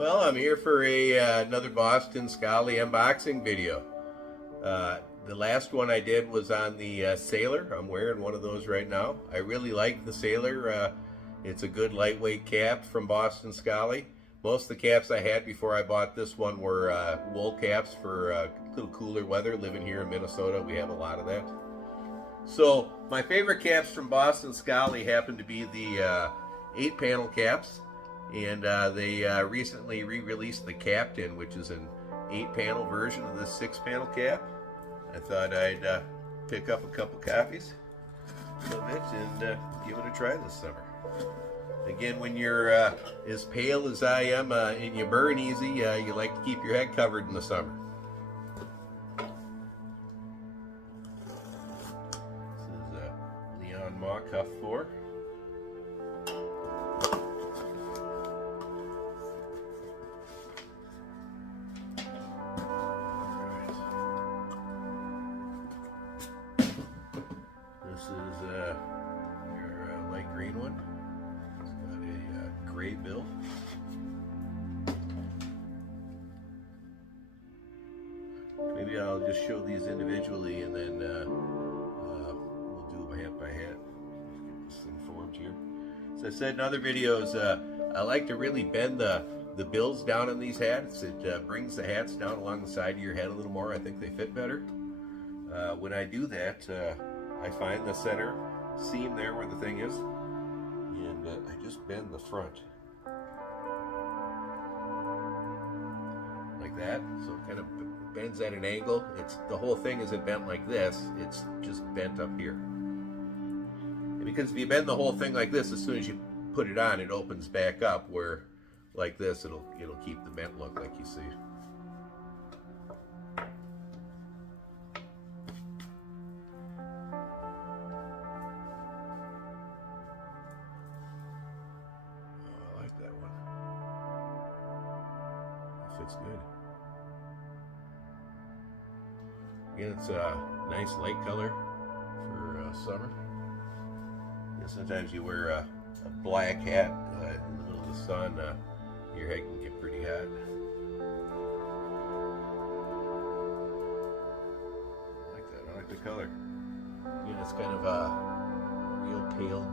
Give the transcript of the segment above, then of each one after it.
Well, I'm here for another Boston Scally unboxing video. The last one I did was on the Sailor. I'm wearing one of those right now. I really like the Sailor. It's a good lightweight cap from Boston Scally. Most of the caps I had before I bought this one were wool caps for a little cooler weather. Living here in Minnesota, we have a lot of that. So my favorite caps from Boston Scally happen to be the 8-panel caps. And they recently re-released the Captain, which is an 8-panel version of this 6-panel cap. I thought I'd pick up a couple copies of it and give it a try this summer. Again, when you're as pale as I am and you burn easy, you like to keep your head covered in the summer. This is Leon Maw Cuff 4. This is your light green one. It's got a gray bill. Maybe I'll just show these individually and then we'll do a hat by hat. Get this informed here. As I said in other videos, I like to really bend the bills down on these hats. It brings the hats down along the side of your head a little more. I think they fit better. When I do that, I find the center seam there where the thing is, and I just bend the front like that, so it kind of bends at an angle. The whole thing isn't bent like this, it's just bent up here. And because if you bend the whole thing like this, as soon as you put it on, it opens back up, where like this it'll keep the bent look like you see. That one. It fits good. Again, it's a nice light color for summer. Sometimes you wear a black hat in the middle of the sun, your head can get pretty hot. I like that. I like the color. Again, it's kind of a real pale,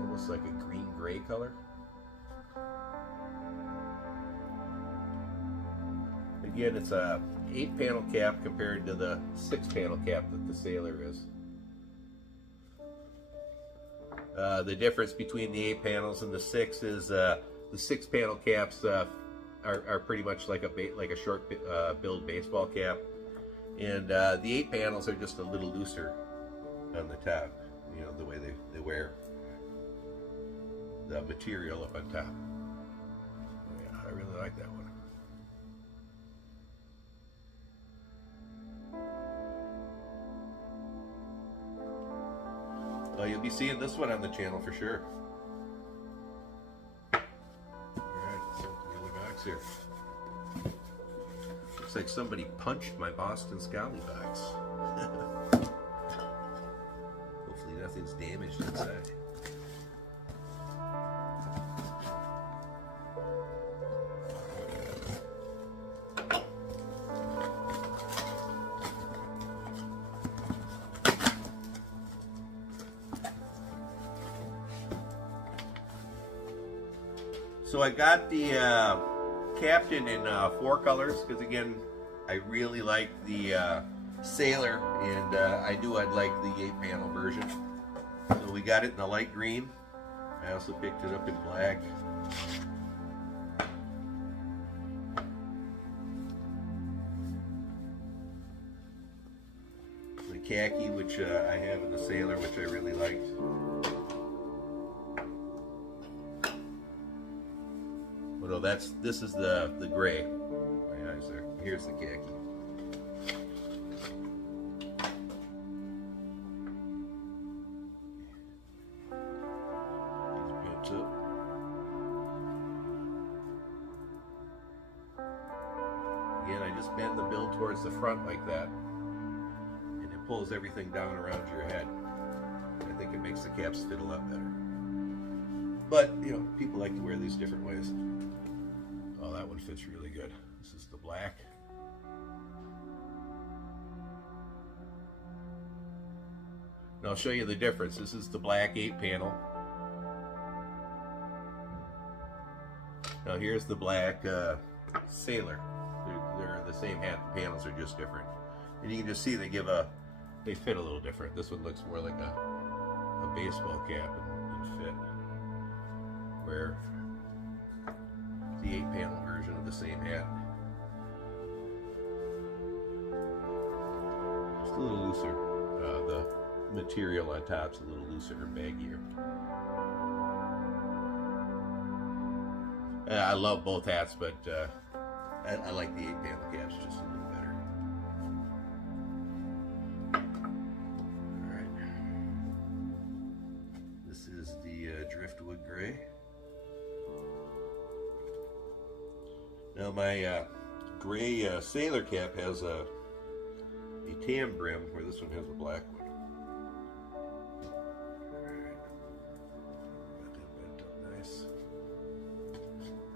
almost like a green-gray color. Again, it's a 8-panel cap compared to the 6-panel cap that the Sailor is. The difference between the 8 panels and the 6 is the 6-panel caps are pretty much like a short billed baseball cap, and the 8 panels are just a little looser on the top. You know, the way they wear the material up on top. Yeah, I really like that one. Well, you'll be seeing this one on the channel for sure. Alright, let's open the other box here. Looks like somebody punched my Boston Scally box. Hopefully nothing's damaged inside. So I got the Captain in 4 colors because, again, I really like the Sailor, and I'd like the 8-panel version. So we got it in the light green. I also picked it up in black. The Khaki, which I have in the Sailor, which I really liked. Oh, no, this is the gray. My eyes there. Here's the Khaki. He's bent up. Again, I just bend the bill towards the front like that, and it pulls everything down around your head. I think it makes the caps fit a lot better. But, you know, people like to wear these different ways. Oh, that one fits really good. This is the black. And I'll show you the difference. This is the black 8-panel. Now here's the black Sailor. They're the same hat. The panels are just different. And you can just see they fit a little different. This one looks more like a baseball cap and fit. Where the 8-panel version of the same hat. Just a little looser. The material on top's a little looser and baggier. I love both hats, but I like the 8-panel caps just a little better. Alright. This is the Driftwood gray. Now my gray Sailor cap has a tan brim, where this one has a black one. Alright. Got that bent up nice.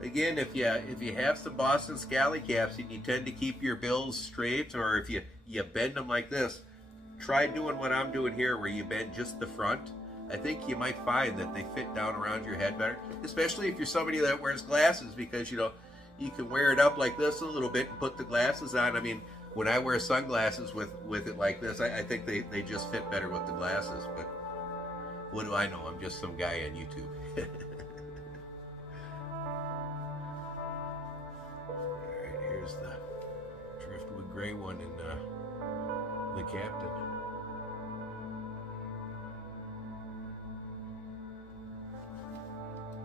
Again, if you have some Boston Scally caps and you tend to keep your bills straight, or if you bend them like this, try doing what I'm doing here, where you bend just the front. I think you might find that they fit down around your head better, especially if you're somebody that wears glasses, because you can wear it up like this a little bit and put the glasses on. I mean, when I wear sunglasses with it like this, I think they just fit better with the glasses, but what do I know? I'm just some guy on YouTube. Alright, here's the Driftwood gray one and the Captain.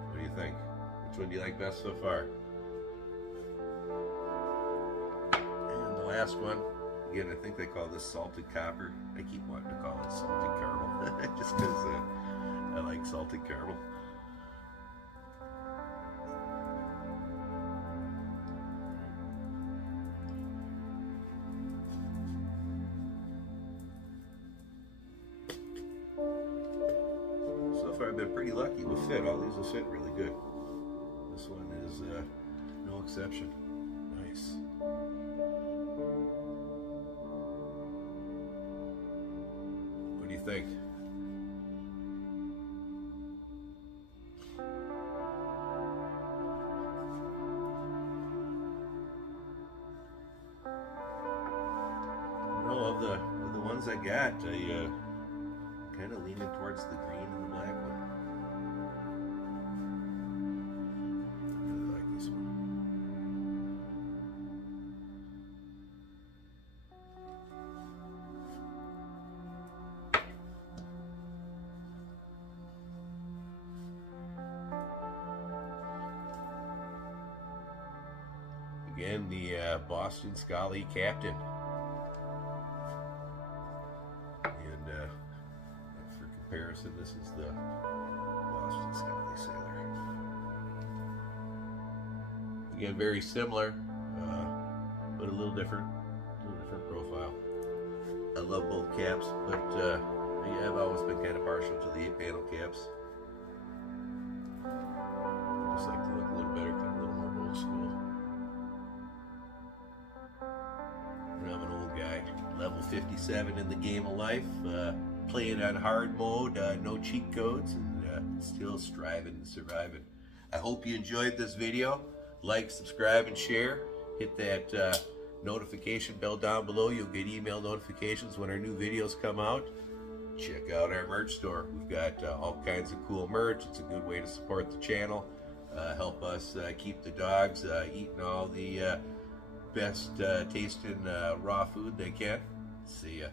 What do you think? Which one do you like best so far? Last one, again, I think they call this salted copper. I keep wanting to call it salted caramel, just because I like salted caramel. So far I've been pretty lucky with fit. All these will fit really good. This one is no exception. Nice. What do you think? No, of the ones I got, I kind of leaning towards the green and the black one. I really like this one. Again, the Boston Scally Captain. And for comparison, this is the Boston Scally Sailor. Again, very similar, but a little different profile. I love both caps, but yeah, I've always been kind of partial to the 8-panel caps. I just like to look a little better, kind of a little more old school. I'm an old guy, level 57 in the game of life, playing on hard mode, no cheat codes, and still striving and surviving. I hope you enjoyed this video. Like, subscribe, and share. Hit that notification bell down below. You'll get email notifications when our new videos come out. Check out our merch store. We've got all kinds of cool merch. It's a good way to support the channel. Help us keep the dogs eating all the best tasting raw food they can. See ya.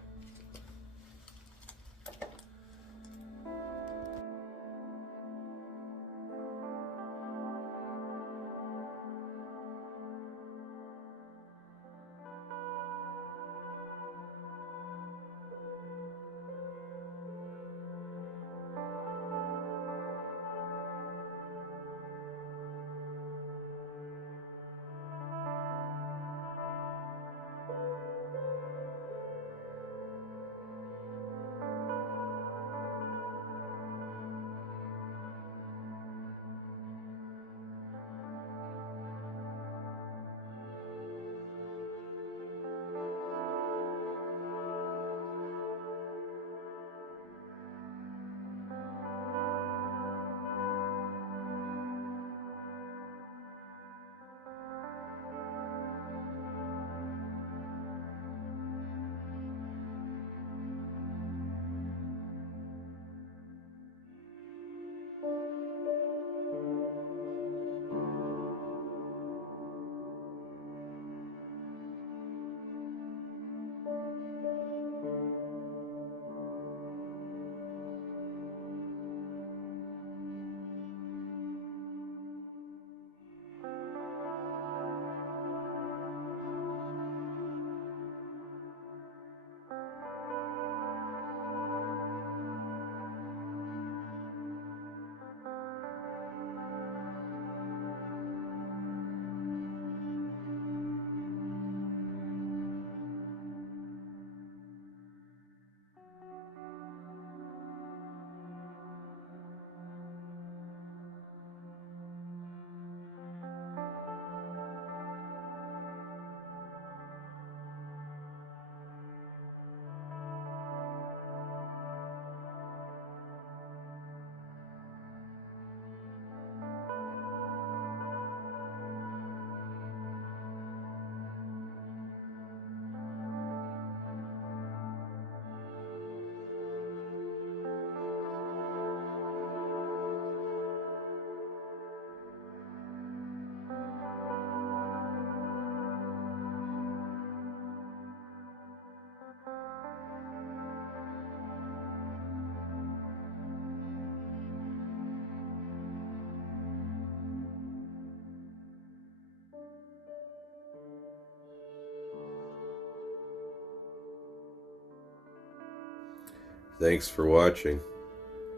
Thanks for watching.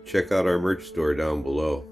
Check out our merch store down below.